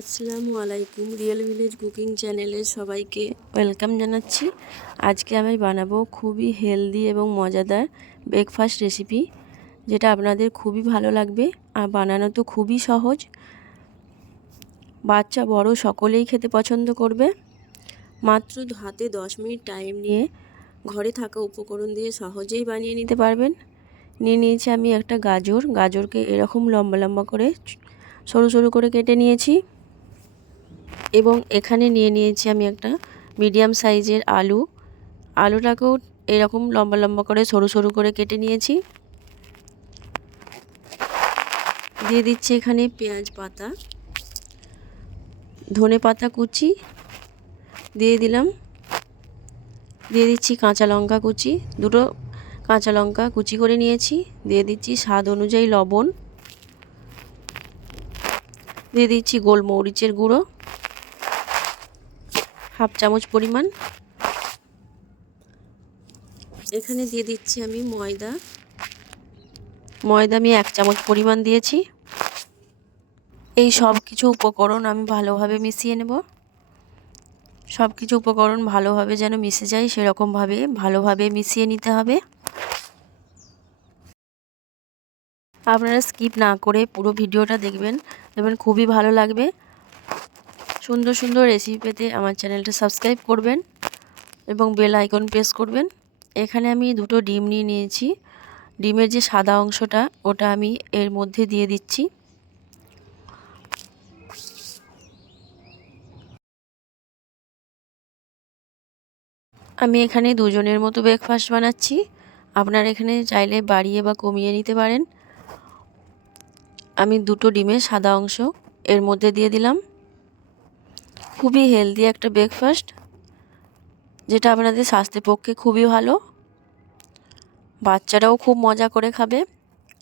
আসসালামু আলাইকুম real village cooking চ্যানেলে সবাইকে ওয়েলকাম জানাচ্ছি। আজকে আমি বানাবো খুবই হেলদি এবং মজাদার ব্রেকফাস্ট রেসিপি যেটা আপনাদের খুবই ভালো লাগবে আর বানানো তো খুবই সহজ। বাচ্চা, বড় সকলেই খেতে পছন্দ করবে। মাত্র হাতে দশ মিনিট টাইম নিয়ে ঘরে থাকা উপকরণ দিয়ে সহজেই বানিয়ে নিতে পারবেন। নিয়ে নিয়েছি আমি একটা গাজর। গাজরকে এরকম লম্বা লম্বা করে সরু সরু করে কেটে নিয়েছি। এবং এখানে নিয়ে নিয়েছি আমি একটা মিডিয়াম সাইজের আলু। আলুটাকেও এরকম লম্বা লম্বা করে সরু সরু করে কেটে নিয়েছি। দিয়ে দিচ্ছি এখানে পেঁয়াজ পাতা, ধনে পাতা কুচি, দিয়ে দিলাম। দিয়ে দিচ্ছি কাঁচা লঙ্কা কুচি, দুটো কাঁচা লঙ্কা কুচি করে নিয়েছি। দিয়ে দিচ্ছি স্বাদ অনুযায়ী লবণ। দিয়ে দিচ্ছি গোলমরিচের গুঁড়ো। হাফ চামচ পরিমাণ। এখানে দিয়ে দিচ্ছি আমি ময়দা। ময়দা আমি এক চামচ পরিমাণ দিয়েছি। এই সব কিছু উপকরণ আমি ভালোভাবে মিশিয়ে নেব। সব কিছু উপকরণ ভালোভাবে যেন মিশে যায়, সেরকমভাবে ভালোভাবে মিশিয়ে নিতে হবে। আপনারা স্কিপ না করে পুরো ভিডিওটা দেখবেন। দেখবেন খুবই ভালো লাগবে। সুন্দর সুন্দর রেসিপি পেতে আমার চ্যানেলটা সাবস্ক্রাইব করবেন এবং বেল আইকন প্রেস করবেন। এখানে আমি দুটো ডিম নিয়ে নিয়েছি। ডিমের যে সাদা অংশটা, ওটা আমি এর মধ্যে দিয়ে দিচ্ছি। আমি এখানে দুজনের মতো ব্রেকফাস্ট বানাচ্ছি। আপনার এখানে চাইলে বাড়িয়ে বা কমিয়ে নিতে পারেন। আমি দুটো ডিমের সাদা অংশ এর মধ্যে দিয়ে দিলাম। খুবই হেলদি একটা ব্রেকফাস্ট যেটা আপনাদের স্বাস্থ্যের পক্ষে খুবই ভালো। বাচ্চারাও খুব মজা করে খাবে।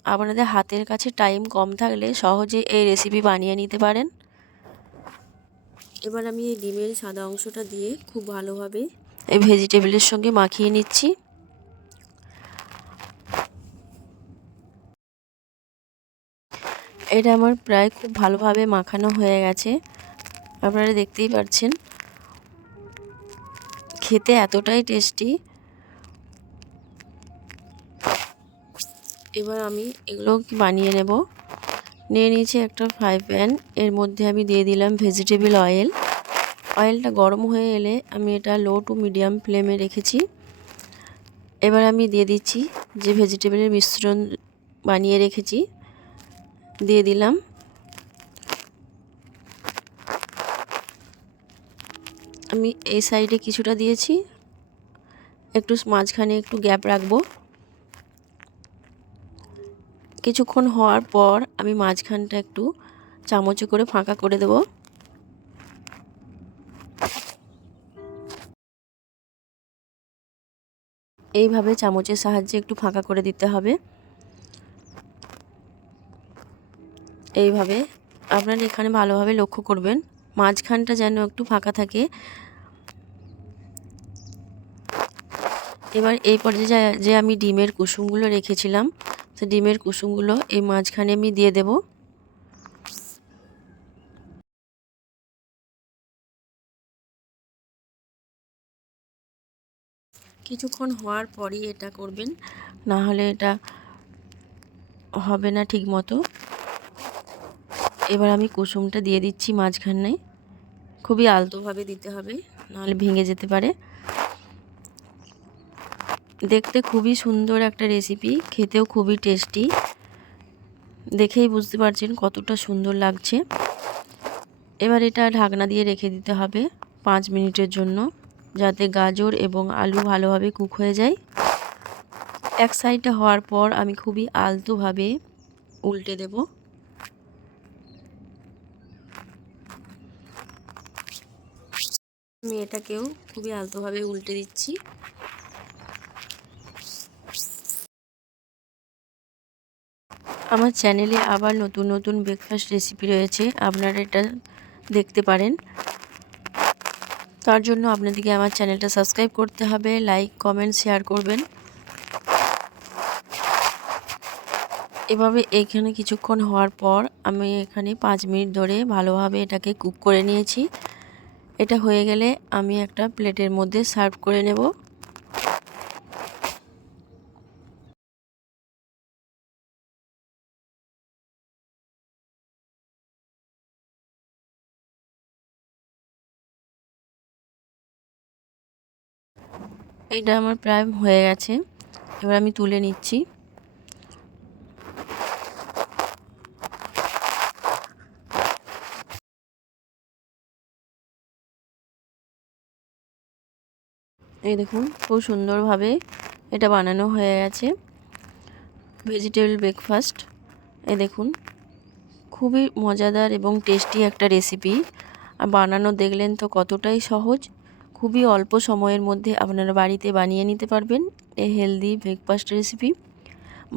আপনাদের হাতের কাছে টাইম কম থাকলে সহজে এই রেসিপি বানিয়ে নিতে পারেন। এবার আমি এই ডিমের সাদা অংশটা দিয়ে খুব ভালোভাবে এই ভেজিটেবলের সঙ্গে মাখিয়ে নিচ্ছি। এটা আমার প্রায় খুব ভালোভাবে মাখানো হয়ে গেছে। আপনারা দেখতেই পাচ্ছেন খেতে এতটাই টেস্টি। এবার আমি এগুলো বানিয়ে নেব? নিয়ে নিয়েছি একটা ফ্রাই প্যান এর মধ্যে আমি দিয়ে দিলাম ভেজিটেবল অয়েল অয়েলটা গরম হয়ে এলে আমি এটা লো টু মিডিয়াম ফ্লেমে রেখেছি। এবার আমি দিয়ে দিচ্ছি যে ভেজিটেবলের মিশ্রণ বানিয়ে রেখেছি। দিয়ে দিলাম আমি এই সাইডে কিছুটা দিয়েছি। একটু মাঝখানে একটু গ্যাপ রাখব। কিছুক্ষণ হওয়ার পর আমি মাঝখানটা একটু চামচে করে ফাঁকা করে দেব। এইভাবে চামচের সাহায্যে একটু ফাঁকা করে দিতে হবে। এইভাবে আপনারা এখানে ভালোভাবে লক্ষ্য করবেন। মাঝখানটা যেন একটু ফাঁকা থাকে। এবার এই পর্যায়ে যে আমি ডিমের কুসুমগুলো রেখেছিলাম, তো ডিমের কুসুমগুলো এই মাঝখানে আমি দিয়ে দেব। কিছুক্ষণ হওয়ার পরই এটা করবেন, না হলে এটা হবে না ঠিক মতো এবার আমি কুসুমটা দিয়ে দিচ্ছি মাঝখানে খুবই আলতোভাবে দিতে হবে, নাহলে ভেঙে যেতে পারে। দেখতে খুবই সুন্দর একটা রেসিপি খেতেও খুবই টেস্টি দেখেই বুঝতে পারছেন কতটা সুন্দর লাগছে। এবার এটা ঢাকনা দিয়ে রেখে দিতে হবে পাঁচ মিনিটের জন্য, যাতে গাজর এবং আলু ভালোভাবে কুক হয়ে যায়। এক সাইডটা হওয়ার পর আমি খুবই আলতোভাবে উল্টে দেব। আমি এটাকেও খুবই আলতোভাবে উল্টে দিচ্ছি। আমার চ্যানেলে আবার নতুন নতুন ব্রেকফাস্ট রেসিপি রয়েছে, আপনারা এটা দেখতে পারেন। তার জন্য আপনাদেরকে আমার চ্যানেলটা সাবস্ক্রাইব করতে হবে লাইক কমেন্ট শেয়ার করবেন। এভাবে এখানে কিছুক্ষণ হওয়ার পর আমি এখানে পাঁচ মিনিট ধরে ভালোভাবে এটাকে কুক করে নিয়েছি। এটা হয়ে গেলে আমি একটা প্লেটের মধ্যে সার্ভ করে নেব। এটা আমার প্রায় হয়ে গেছে। এবার আমি তুলে নিচ্ছি। এই দেখুন, খুব সুন্দরভাবে এটা বানানো হয়ে গেছে। ভেজিটেবল ব্রেকফাস্ট এই দেখুন, খুবই মজাদার এবং টেস্টি একটা রেসিপি আর বানানো দেখলেন তো কতটাই সহজ। খুবই অল্প সময়ের মধ্যে আপনারা বাড়িতে বানিয়ে নিতে পারবেন এই হেলদি ব্রেকফাস্ট রেসিপি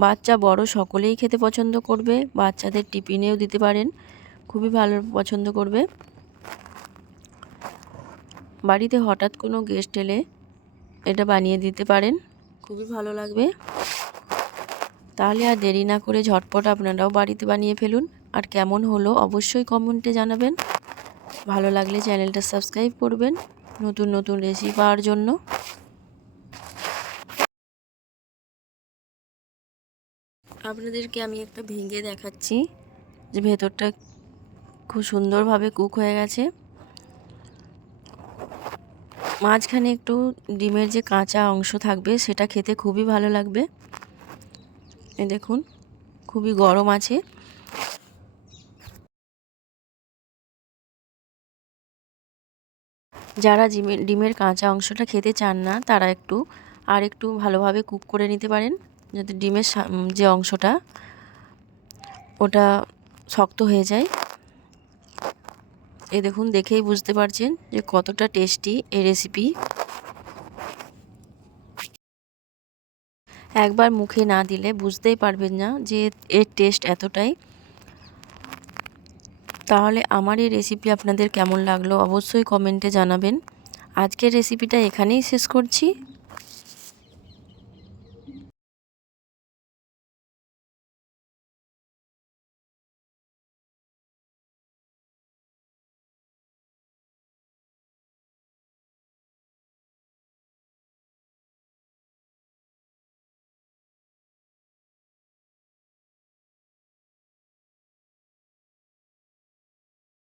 বাচ্চা বড় সকলেই খেতে পছন্দ করবে, বাচ্চাদের টিফিনেও দিতে পারেন, খুবই ভালো পছন্দ করবে। বাড়িতে হঠাৎ কোনো গেস্ট এলে এটা বানিয়ে দিতে পারেন। খুবই ভালো লাগবে। তাহলে আর দেরি না করে ঝটপট আপনারাও বাড়িতে বানিয়ে ফেলুন। আর কেমন হলো অবশ্যই কমেন্টে জানাবেন। ভালো লাগলে চ্যানেলটা সাবস্ক্রাইব করবেন নতুন নতুন রেসিপি পাওয়ার জন্য। আপনাদেরকে আমি একটা ভেঙে দেখাচ্ছি। যে ভেতরটা খুব সুন্দরভাবে কুক হয়ে গেছে। মাঝখানে একটু ডিমের যে কাঁচা অংশ থাকবে, সেটা খেতে খুবই ভালো লাগবে। এ দেখুন, খুবই গরম আছে। যারা ডিমের ডিমের কাঁচা অংশটা খেতে চান না, তারা একটু, আর একটু ভালোভাবে কুক করে নিতে পারেন, যাতে ডিমের যে অংশটা, ওটা শক্ত হয়ে যায়। এ দেখুন, দেখেই বুঝতে পারছেন যে কতটা টেস্টি এই রেসিপি একবার মুখে না দিলে বুঝতেই পারবেন না যে এর টেস্ট এতটাই। তাহলে আমার এই রেসিপি আপনাদের কেমন লাগল অবশ্যই কমেন্টে জানাবেন। আজকের রেসিপিটা এখানেই শেষ করছি।